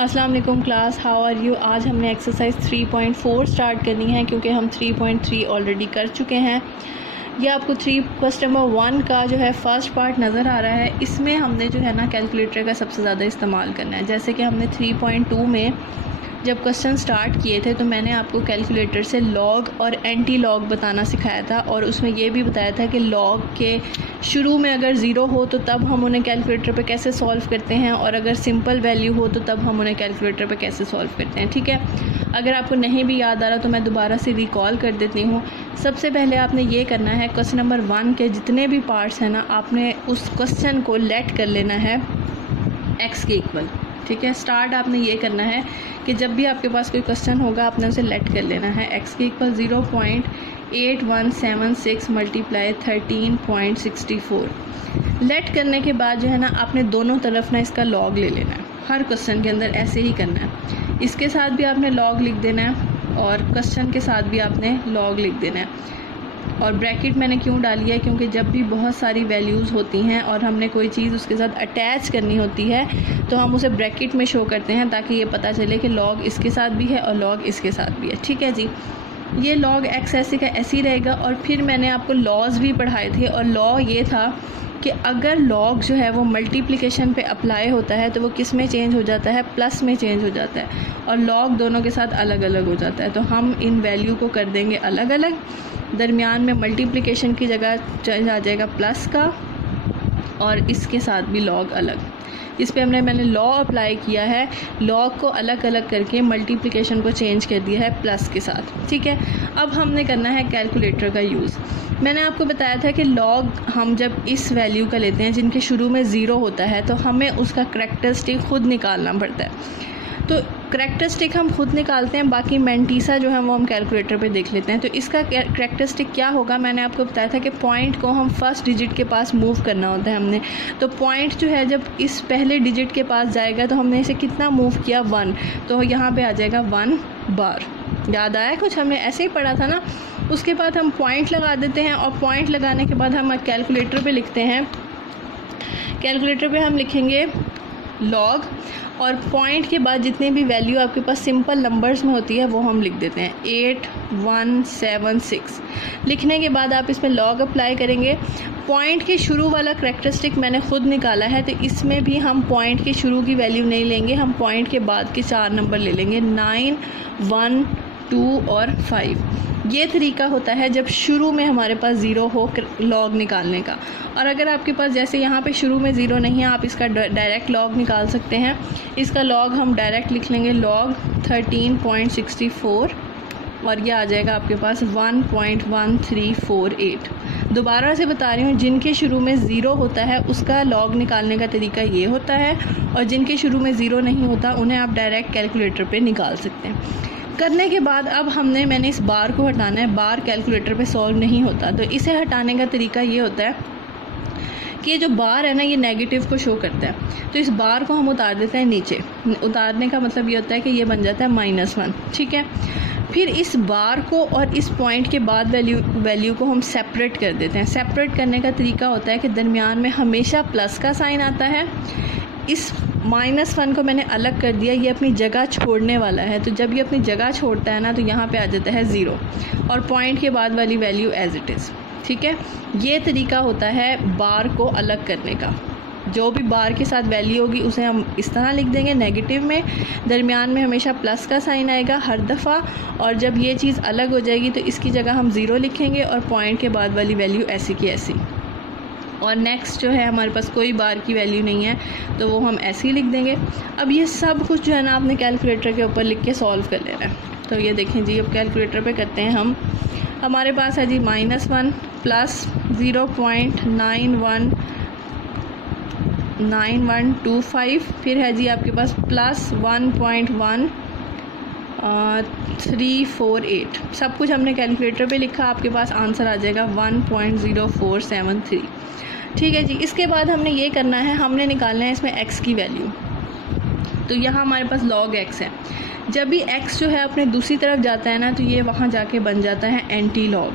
अस्सलाम वालेकुम class, how are you. आज हमने एक्सरसाइज 3.4 स्टार्ट करनी है क्योंकि हम 3.3 ऑलरेडी कर चुके हैं। ये आपको क्वेश्चन नंबर 1 का जो है फर्स्ट पार्ट नज़र आ रहा है। इसमें हमने जो है ना कैलकुलेटर का सबसे ज़्यादा इस्तेमाल करना है। जैसे कि हमने 3.2 में जब क्वेश्चन स्टार्ट किए थे तो मैंने आपको कैलकुलेटर से लॉग और एंटी लॉग बताना सिखाया था, और उसमें ये भी बताया था कि लॉग के शुरू में अगर ज़ीरो हो तो तब हम उन्हें कैलकुलेटर पे कैसे सॉल्व करते हैं, और अगर सिंपल वैल्यू हो तो तब हम उन्हें कैलकुलेटर पे कैसे सॉल्व करते हैं। ठीक है, अगर आपको नहीं भी याद आ रहा तो मैं दोबारा से रिकॉल कर देती हूँ। सबसे पहले आपने ये करना है, क्वेश्चन नंबर 1 के जितने भी पार्ट्स हैं ना, आपने उस क्वेश्चन को लेट कर लेना है एक्स के इक्वल। ठीक है, स्टार्ट आपने ये करना है कि जब भी आपके पास कोई क्वेश्चन होगा आपने उसे लेट कर लेना है एक्स के इक्वल 0.8176 मल्टीप्लाई 13.64। लेट करने के बाद जो है ना आपने दोनों तरफ ना इसका लॉग ले लेना है। हर क्वेश्चन के अंदर ऐसे ही करना है, इसके साथ भी आपने लॉग लिख देना है और क्वेश्चन के साथ भी आपने लॉग लिख देना है। और ब्रैकेट मैंने क्यों डाली है, क्योंकि जब भी बहुत सारी वैल्यूज़ होती हैं और हमने कोई चीज़ उसके साथ अटैच करनी होती है तो हम उसे ब्रैकेट में शो करते हैं ताकि ये पता चले कि लॉग इसके साथ भी है और लॉग इसके साथ भी है। ठीक है जी, ये लॉग एक्स ऐसे का ऐसे ही रहेगा। और फिर मैंने आपको लॉज भी पढ़ाए थे, और लॉ ये था कि अगर लॉग जो है वो मल्टीप्लिकेशन पे अप्लाई होता है तो वो किस में चेंज हो जाता है, प्लस में चेंज हो जाता है, और लॉग दोनों के साथ अलग अलग हो जाता है। तो हम इन वैल्यू को कर देंगे अलग अलग। दरमियान में मल्टीप्लिकेशन की जगह चेंज आ जाएगा प्लस का, और इसके साथ भी लॉग अलग। इस पे मैंने लॉ अप्लाई किया है, लॉग को अलग अलग करके मल्टीप्लिकेशन को चेंज कर दिया है प्लस के साथ। ठीक है, अब हमने करना है कैलकुलेटर का यूज़। मैंने आपको बताया था कि लॉग हम जब इस वैल्यू का लेते हैं जिनके शुरू में ज़ीरो होता है तो हमें उसका करैक्टरिस्टिक खुद निकालना पड़ता है। तो करैक्टरिस्टिक हम खुद निकालते हैं, बाकी मैंटीसा जो है वो हम कैलकुलेटर पे देख लेते हैं। तो इसका करैक्टरिस्टिक क्या होगा, मैंने आपको बताया था कि पॉइंट को हम फर्स्ट डिजिट के पास मूव करना होता है हमने। तो पॉइंट जो है जब इस पहले डिजिट के पास जाएगा तो हमने इसे कितना मूव किया, 1, तो यहाँ पे आ जाएगा 1 बार। याद आया कुछ, हमने ऐसे ही पढ़ा था ना। उसके बाद हम पॉइंट लगा देते हैं, और पॉइंट लगाने के बाद हम कैलकुलेटर पर लिखते हैं। कैलकुलेटर पर हम लिखेंगे लॉग, और पॉइंट के बाद जितनी भी वैल्यू आपके पास सिंपल नंबर्स में होती है वो हम लिख देते हैं 8176। लिखने के बाद आप इसमें लॉग अप्लाई करेंगे। पॉइंट के शुरू वाला करैक्टरिस्टिक मैंने खुद निकाला है, तो इसमें भी हम पॉइंट के शुरू की वैल्यू नहीं लेंगे, हम पॉइंट के बाद के 4 नंबर ले लेंगे, 9, 1, 2 और 5। ये तरीका होता है जब शुरू में हमारे पास ज़ीरो हो लॉग निकालने का। और अगर आपके पास जैसे यहाँ पे शुरू में ज़ीरो नहीं है, आप इसका डायरेक्ट लॉग निकाल सकते हैं। इसका लॉग हम डायरेक्ट लिख लेंगे, लॉग 13.64, और ये आ जाएगा आपके पास 1.1348। दोबारा से बता रही हूँ, जिनके शुरू में ज़ीरो होता है उसका लॉग निकालने का तरीका ये होता है, और जिनके शुरू में ज़ीरो नहीं होता उन्हें आप डायरेक्ट कैलकुलेटर पर निकाल सकते हैं। करने के बाद अब मैंने इस बार को हटाना है। बार कैलकुलेटर पे सॉल्व नहीं होता, तो इसे हटाने का तरीका ये होता है कि ये जो बार है ना ये नेगेटिव को शो करता है, तो इस बार को हम उतार देते हैं नीचे। उतारने का मतलब ये होता है कि ये बन जाता है -1। ठीक है, फिर इस बार को और इस पॉइंट के बाद वैल्यू को हम सेपरेट कर देते हैं। सेपरेट करने का तरीका होता है कि दरमियान में हमेशा प्लस का साइन आता है। इस -1 को मैंने अलग कर दिया, ये अपनी जगह छोड़ने वाला है, तो जब ये अपनी जगह छोड़ता है ना तो यहाँ पे आ जाता है 0, और पॉइंट के बाद वाली वैल्यू एज इट इज़। ठीक है, ये तरीका होता है बार को अलग करने का। जो भी बार के साथ वैल्यू होगी उसे हम इस तरह लिख देंगे नेगेटिव में, दरमियान में हमेशा प्लस का साइन आएगा हर दफ़ा, और जब ये चीज़ अलग हो जाएगी तो इसकी जगह हम 0 लिखेंगे और पॉइंट के बाद वाली वैल्यू ऐसी की ऐसी। और नेक्स्ट जो है हमारे पास कोई बार की वैल्यू नहीं है तो वो हम ऐसे ही लिख देंगे। अब ये सब कुछ जो है ना आपने कैलकुलेटर के ऊपर लिख के सॉल्व कर लेना है। तो ये देखें जी, अब कैलकुलेटर पे करते हैं हम। हमारे पास है जी -1 प्लस 0.9125, फिर है जी आपके पास प्लस 1.1348। सब कुछ हमने कैलकुलेटर पे लिखा, आपके पास आंसर आ जाएगा 1.0473। ठीक है जी, इसके बाद हमने ये करना है, हमने निकालना है इसमें x की वैल्यू। तो यहाँ हमारे पास log x है। जब भी x जो है अपने दूसरी तरफ जाता है ना तो ये वहाँ जाके बन जाता है एंटी लॉग।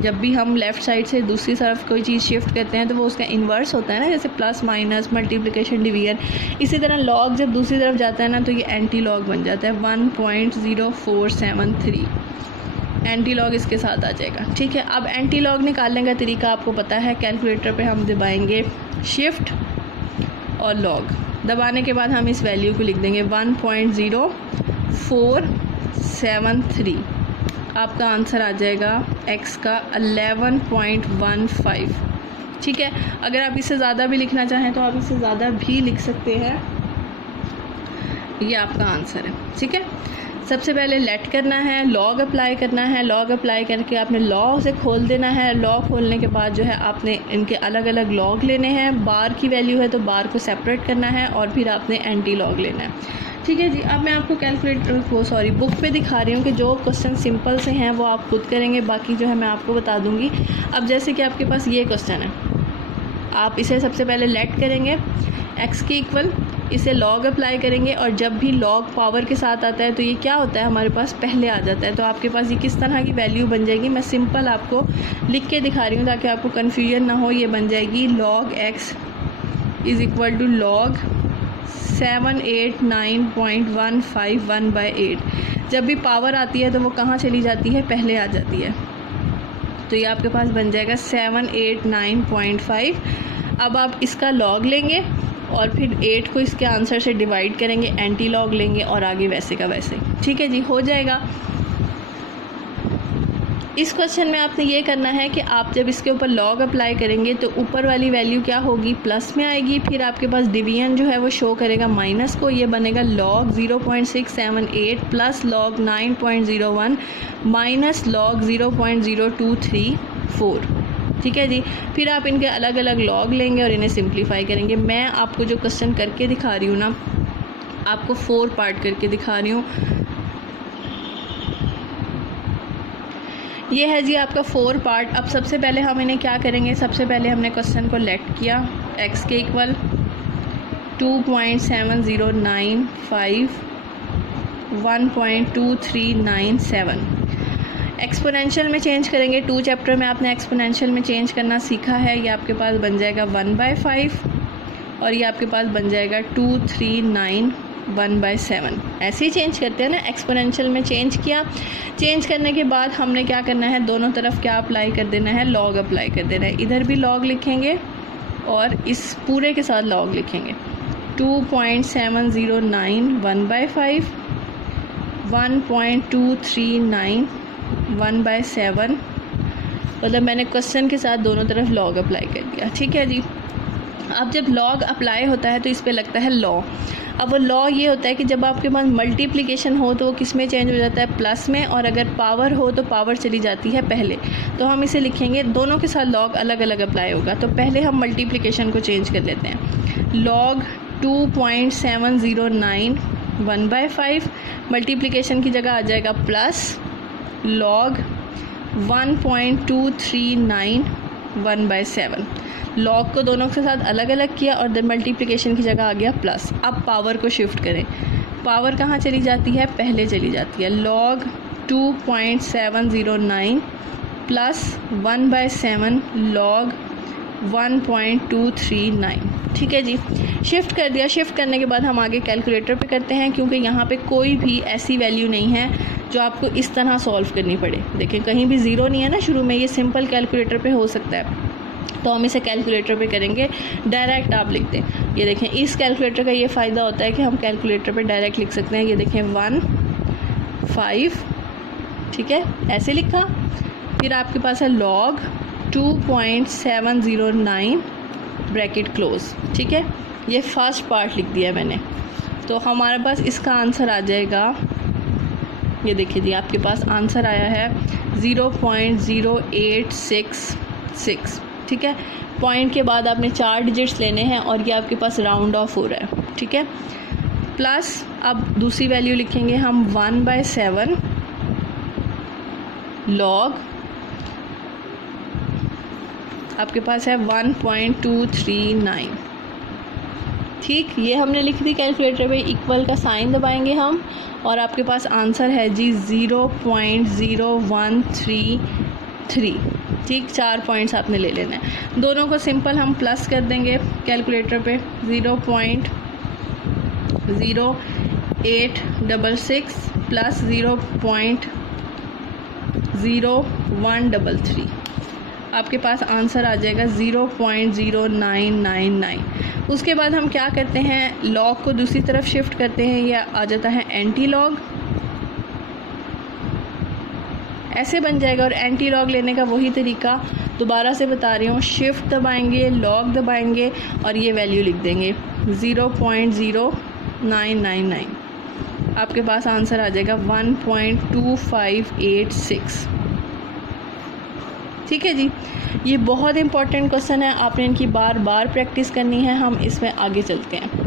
जब भी हम लेफ़्ट साइड से दूसरी तरफ कोई चीज़ शिफ्ट करते हैं तो वो उसका इन्वर्स होता है ना, जैसे प्लस माइनस मल्टीप्लिकेशन डिवीजन। इसी तरह लॉग जब दूसरी तरफ जाता है ना तो ये एंटी लॉग बन जाता है 1.0473, एंटी लॉग इसके साथ आ जाएगा। ठीक है, अब एंटी लॉग निकालने का तरीका आपको पता है। कैलकुलेटर पे हम दबाएंगे शिफ्ट और लॉग, दबाने के बाद हम इस वैल्यू को लिख देंगे 1.0473। आपका आंसर आ जाएगा x का 11.15। ठीक है, अगर आप इससे ज़्यादा भी लिखना चाहें तो आप इससे ज़्यादा भी लिख सकते हैं। ये आपका आंसर है। ठीक है, सबसे पहले लेट करना है, लॉग अप्लाई करना है, लॉग अप्लाई करके आपने लॉ से खोल देना है। लॉ खोलने के बाद जो है आपने इनके अलग अलग लॉग लेने हैं। बार की वैल्यू है तो बार को सेपरेट करना है और फिर आपने एंटी लॉग लेना है। ठीक है जी, अब मैं आपको कैलकुलेटर बुक पे दिखा रही हूँ कि जो क्वेश्चन सिंपल से हैं वो आप खुद करेंगे, बाकी जो है मैं आपको बता दूँगी। अब जैसे कि आपके पास ये क्वेश्चन है, आप इसे सबसे पहले लेट करेंगे x के इक्वल, इसे लॉग अप्लाई करेंगे और जब भी लॉग पावर के साथ आता है तो ये क्या होता है, हमारे पास पहले आ जाता है। तो आपके पास ये किस तरह की वैल्यू बन जाएगी, मैं सिंपल आपको लिख के दिखा रही हूँ ताकि आपको कन्फ्यूजन ना हो। ये बन जाएगी log x is equal to log 789.151/8। जब भी पावर आती है तो वो कहाँ चली जाती है, पहले आ जाती है। तो ये आपके पास बन जाएगा 789.5। अब आप इसका लॉग लेंगे और फिर 8 को इसके आंसर से डिवाइड करेंगे, एंटी लॉग लेंगे और आगे वैसे का वैसे। ठीक है जी, हो जाएगा। इस क्वेश्चन में आपने ये करना है कि आप जब इसके ऊपर लॉग अप्लाई करेंगे तो ऊपर वाली वैल्यू क्या होगी, प्लस में आएगी। फिर आपके पास डिवीजन जो है वो शो करेगा माइनस को, ये बनेगा log 0.678 plus log 9.01 minus log 0.0234। ठीक है जी, फिर आप इनके अलग अलग लॉग लेंगे और इन्हें सिंप्लीफाई करेंगे। मैं आपको जो क्वेश्चन करके दिखा रही हूँ ना, आपको 4 पार्ट करके दिखा रही हूँ। ये है जी आपका 4 पार्ट। अब सबसे पहले हम इन्हें क्या करेंगे, सबसे पहले हमने क्वेश्चन को लेट किया x के इक्वल 2.7095 1.2397। एक्सपोनेंशियल में चेंज करेंगे। 2 चैप्टर में आपने एक्सपोनेंशियल में चेंज करना सीखा है। ये आपके पास बन जाएगा 1/5 और ये आपके पास बन जाएगा 2391/7। ऐसे ही चेंज करते हैं ना, एक्सपोनेंशियल में चेंज किया। चेंज करने के बाद हमने क्या करना है, दोनों तरफ क्या अप्लाई कर देना है, लॉग अप्लाई कर देना है। इधर भी लॉग लिखेंगे और इस पूरे के साथ लॉग लिखेंगे। 2.709 1/5 1.239 1/7, मतलब मैंने क्वेश्चन के साथ दोनों तरफ लॉग अप्लाई कर दिया। ठीक है जी, अब जब लॉग अप्लाई होता है तो इस पे लगता है लॉ। अब वो लॉ ये होता है कि जब आपके पास मल्टीप्लिकेशन हो तो वो किस में चेंज हो जाता है, प्लस में, और अगर पावर हो तो पावर चली जाती है पहले। तो हम इसे लिखेंगे, दोनों के साथ लॉग अलग अलग अप्लाई होगा। तो पहले हम मल्टीप्लिकेशन को चेंज कर लेते हैं। लॉग 2.709 1/5 मल्टीप्लिकेशन की जगह आ जाएगा प्लस log 1.239 1/7। लॉग को दोनों के साथ अलग अलग किया और मल्टीप्लिकेशन की जगह आ गया प्लस। अब पावर को शिफ्ट करें, पावर कहाँ चली जाती है, पहले चली जाती है। log 2.709 plus 1/7 log 1.239। ठीक है जी, शिफ्ट कर दिया। शिफ्ट करने के बाद हम आगे कैलकुलेटर पे करते हैं, क्योंकि यहाँ पे कोई भी ऐसी वैल्यू नहीं है जो आपको इस तरह सॉल्व करनी पड़े। देखें, कहीं भी ज़ीरो नहीं है ना शुरू में, ये सिंपल कैलकुलेटर पे हो सकता है। तो हम इसे कैलकुलेटर पे करेंगे, डायरेक्ट आप लिख दें। ये देखें, इस कैलकुलेटर का ये फ़ायदा होता है कि हम कैलकुलेटर पे डायरेक्ट लिख सकते हैं। ये देखें 1 5, ठीक है, ऐसे लिखा। फिर आपके पास है log 2.709 ब्रैकेट क्लोज। ठीक है, ये फर्स्ट पार्ट लिख दिया मैंने। तो हमारे पास इसका आंसर आ जाएगा, ये देखिए जी, आपके पास आंसर आया है 0.0866। ठीक है, पॉइंट के बाद आपने 4 डिजिट्स लेने हैं और ये आपके पास राउंड ऑफ हो रहा है। ठीक है, प्लस अब दूसरी वैल्यू लिखेंगे हम 1/7 log, आपके पास है 1.239। ठीक, ये हमने लिख दी कैलकुलेटर पे। इक्वल का साइन दबाएंगे हम और आपके पास आंसर है जी 0.0133। ठीक, 4 पॉइंट्स आपने ले लेना है। दोनों को सिंपल हम प्लस कर देंगे कैलकुलेटर पे, 0.0866 प्लस 0.0133, आपके पास आंसर आ जाएगा 0.0999। उसके बाद हम क्या करते हैं, लॉग को दूसरी तरफ शिफ्ट करते हैं, यह आ जाता है एंटी लॉग, ऐसे बन जाएगा। और एंटी लॉग लेने का वही तरीका दोबारा से बता रही हूँ, शिफ्ट दबाएंगे, लॉग दबाएंगे और ये वैल्यू लिख देंगे 0.0999, आपके पास आंसर आ जाएगा 1.2586। ठीक है जी, ये बहुत इंपॉर्टेंट क्वेश्चन है, आपने इनकी बार बार प्रैक्टिस करनी है। हम इसमें आगे चलते हैं।